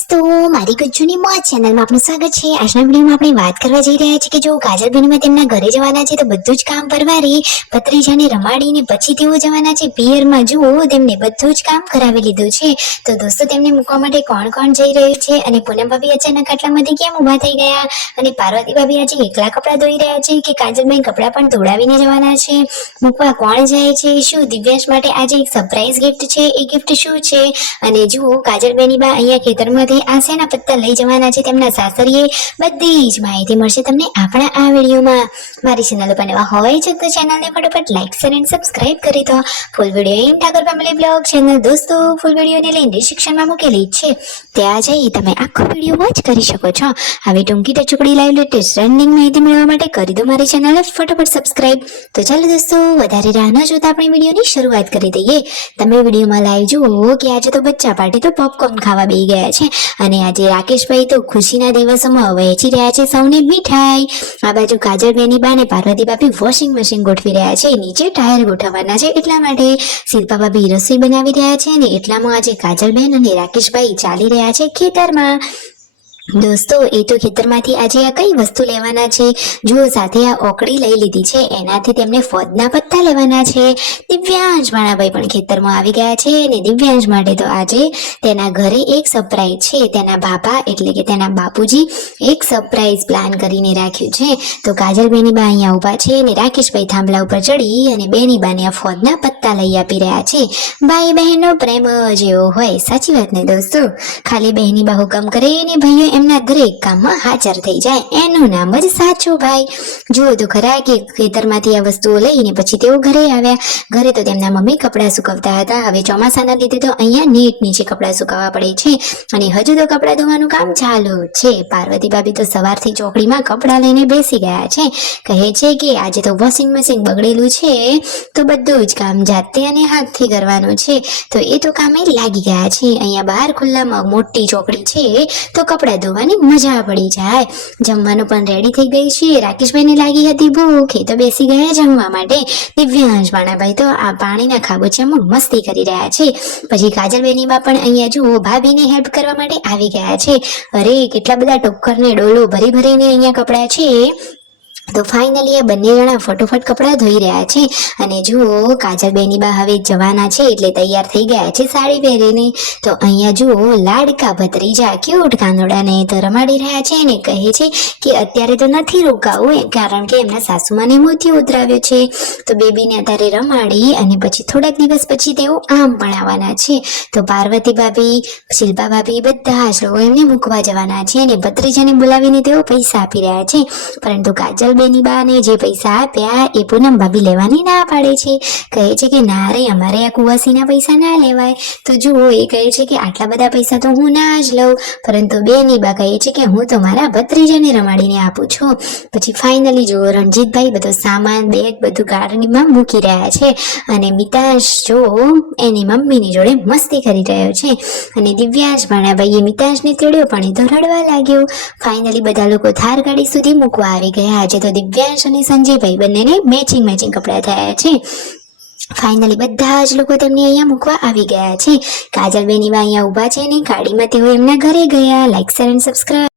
દોસ્તો મારી ગુજ્જુની મોજ ચેનલમાં આપનું સ્વાગત છે। આજના વિડીયોમાં આપણે વાત કરવા જઈ રહ્યા છીએ કે જો કાજલબેનીમાં તેમના ઘરે જવાના છે તો બધું જ કામ પરવારી ભત્રીજાને રમાડીને પછી તેઓ જવાના છે પિયરમાં। જુઓ તેમને બધું જ કામ કરાવી લીધું છે। તો દોસ્તો તેમને મૂકવા માટે કોણ કોણ જઈ રહ્યું છે અને પૂનમ ભાભી અચાનક આટલામાંથી કેમ ઊભા થઈ ગયા અને પાર્વતી ભાભી આજે એકલા કપડાં ધોઈ રહ્યા છે કે કાજલબેન કપડાં પણ ધોડાવીને જવાના છે, મૂકવા કોણ જાય છે, શું દિવ્યાંશ માટે આજે એક સરપ્રાઈઝ ગિફ્ટ છે, એ ગિફ્ટ શું છે અને જુઓ કાજલબેની બા અહીંયા ખેતરમાંથી આ શેના પત્તા લઈ જવાના છે તેમના સાસરીએ, બધી જ માહિતી મળશે તમને આપણા આ વિડીયોમાં। મારી ચેનલ પર નવા હોય છે તો ચેનલને ફટાફટ લાઈક શેર અને સબસ્ક્રાઇબ કરી દો। ફૂલ વિડીયો એમ ઠાકર ફેમિલી બ્લોગ ચેનલ દોસ્તો ફૂલ વિડીયોને લઈને ડિસ્ક્રિપ્શનમાં મૂકેલી છે, ત્યાં જઈ તમે આખો વિડીયો વોચ કરી શકો છો। આવી ટૂંકી ટચુકડી લાઈવ લેટેસ્ટ ટ્રેન્ડિંગ માહિતી મેળવવા માટે કરી દો મારી ચેનલને ફટાફટ સબસ્ક્રાઇબ। તો ચાલો દોસ્તો વધારે રાહ ન જોતા આપણે વિડીયોની શરૂઆત કરી દઈએ। તમે વિડીયોમાં લાઈવ જુઓ કે આજે તો બચ્ચા પાર્ટી તો પોપકોર્ન ખાવા બેસી ગયા છે અને આજે રાકેશભાઈ તો ખુશીના દિવસોમાં વહેંચી રહ્યા છે સૌને મીઠાઈ। આ બાજુ કાજલબેની બા અને પાર્વતી ભાભી વોશિંગ મશીન ગોઠવી રહ્યા છે, નીચે ટાયર ગોઠવવાના છે એટલા માટે શિલ્પા ભાભી રસોઈ બનાવી રહ્યા છે અને એટલામાં આજે કાજલબેન અને રાકેશભાઈ ચાલી રહ્યા છે ખેતરમાં। દોસ્તો એ તો ખેતરમાંથી આજે આ કઈ વસ્તુ લેવાના છે, જુઓ સાથે આ ઓકડી લઈ લીધી છે, એનાથી તેમને ફોજના પત્તા લેવાના છે। દિવ્યાંશ ભાણાભાઈ પણ ખેતરમાં આવી ગયા છે અને દિવ્યાંશ માટે તો આજે તેના ઘરે એક સરપ્રાઈઝ છે, તેના બાપા એટલે કે તેના બાપુજી એક સરપ્રાઈઝ પ્લાન કરીને રાખ્યું છે। તો કાજલબેની બા અહીંયા ઊભા છે અને રાકેશભાઈ થાંભલા ઉપર ચડી અને બેની બાને આ ફોજના પત્તા લઈ આપી રહ્યા છે। ભાઈ બહેનનો પ્રેમ જ એવો હોય, સાચી વાત ને દોસ્તો, ખાલી બહેની બા હુકમ કરે ને ભાઈઓ એમના દરેક કામમાં હાજર થઈ જાય, એનું નામ જ સાચો ભાઈ। જુઓ તો ખરા કે ખેતરમાંથી આ વસ્તુઓ લઈને પછી તેઓ ઘરે આવ્યા। ઘરે તો તેમના મમ્મી કપડાં સુકવતા હતા, હવે ચોમાસાના લીધે તો અહીંયા નેટ નીચે કપડાં સુકાવવા પડે છે અને હજુ તો કપડાં ધોવાનું કામ ચાલુ છે। પાર્વતી ભાભી તો સવારથી ચોકડીમાં કપડાં લઈને બેસી ગયા છે, કહે છે કે આજે તો વોશિંગ મશીન બગડેલું છે તો બધું જ કામ જાતે અને હાથથી કરવાનું છે, તો એ તો કામે લાગી ગયા છે। અહીંયા બહાર ખુલ્લામાં મોટી ચોકડી છે તો કપડાં ધોવાની મજા પડી જાય। જમવાનું પણ રેડી થઈ ગઈ છે, રાકેશભાઈને લાગી હતી ભૂખ, એ તો બેસી ગયા જમવા માટે। દિવ્યાંશ ભાણાભાઈ તો આ પાણીના ખાબોચિયામાં મસ્તી કરી રહ્યા છે। પછી કાજલબેની બા પણ અહીંયા જુઓ ભાભીને હેલ્પ કરવા માટે આવી ગયા છે। અરે કેટલા બધા ટોકર ને ડોલો ભરી ભરીને અહીંયા કપડાં છે। તો ફાઇનલી એ બંને જણા ફટોફટ કપડાં ધોઈ રહ્યા છે અને જુઓ કાજલબેની બા હવે જવાના છે એટલે તૈયાર થઈ ગયા છે સાડી પહેરીને। તો અહીંયા જુઓ લાડકા ભત્રીજા ક્યુટ કાનોડાને તો રમાડી રહ્યા છે અને કહે છે કે અત્યારે તો નથી રોકાવું કારણ કે એમના સાસુમાને મોતિયો ઉતરાવ્યો છે, તો બેબીને અત્યારે રમાડી અને પછી થોડાક દિવસ પછી તેઓ આમ પણ આવવાના છે। તો પાર્વતી ભાભી, શિલ્પા ભાભી બધા જ લોકો એમને મૂકવા જવાના છે અને ભત્રીજાને બોલાવીને તેઓ પૈસા આપી રહ્યા છે, પરંતુ કાજલ બેની બાને જે પૈસા આપ્યા એ પૂનમ ભાભી લેવાની ના પાડે છે, કહે છે કે ના રે અમારે આ કુવાસીના પૈસા ના લેવાય। તો જુઓ એ કહે છે કે આટલા બધા પૈસા તો હું ના જ લઉં, પરંતુ બેની બા કહે છે કે હું તો મારા ભત્રીજાને રમાડીને આપું છું। પછી ફાઇનલી જુઓ રણજીતભાઈ બધો સામાન બેગ બધું ગાડીમાં મૂકી રહ્યા છે અને મિતાંશ જો એની મમ્મીની જોડે મસ્તી કરી રહ્યો છે અને દિવ્યાંશ ભાણાભાઈએ મિતાંશને તેડ્યો પણ એ તો રડવા લાગ્યો। ફાઇનલી બધા લોકો થાર ગાડી સુધી મૂકવા આવી ગયા। આજે તો દિવ્યાંશ અને સંજયભાઈ બંનેને મેચિંગ કપડાં થયા છે। ફાઇનલી બધા જ લોકો તેમને અહીંયા મૂકવા આવી ગયા છે। કાજલબેની બા અહીંયા ઊભા છે ને ગાડીમાં તેઓ એમના ઘરે ગયા। લાઈક શેર અને સબસ્ક્રાઇબ।